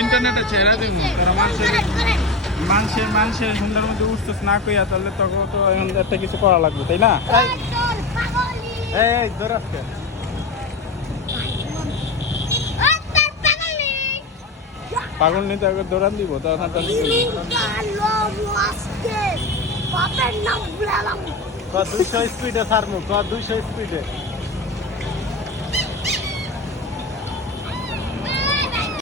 ইন্টারনেটে ছেড়ে দিব তোরা মানুষের সুন্দর মধ্যে উঠছিস না কইয়া তাহলে তখন তো একটা কিছু করা লাগবে তাই না? এই ধরে আজকে পাগল নিতে আগে দৌড়ান দিব তখন দুইশো স্পিডে ছাড়মু 200 স্পিডে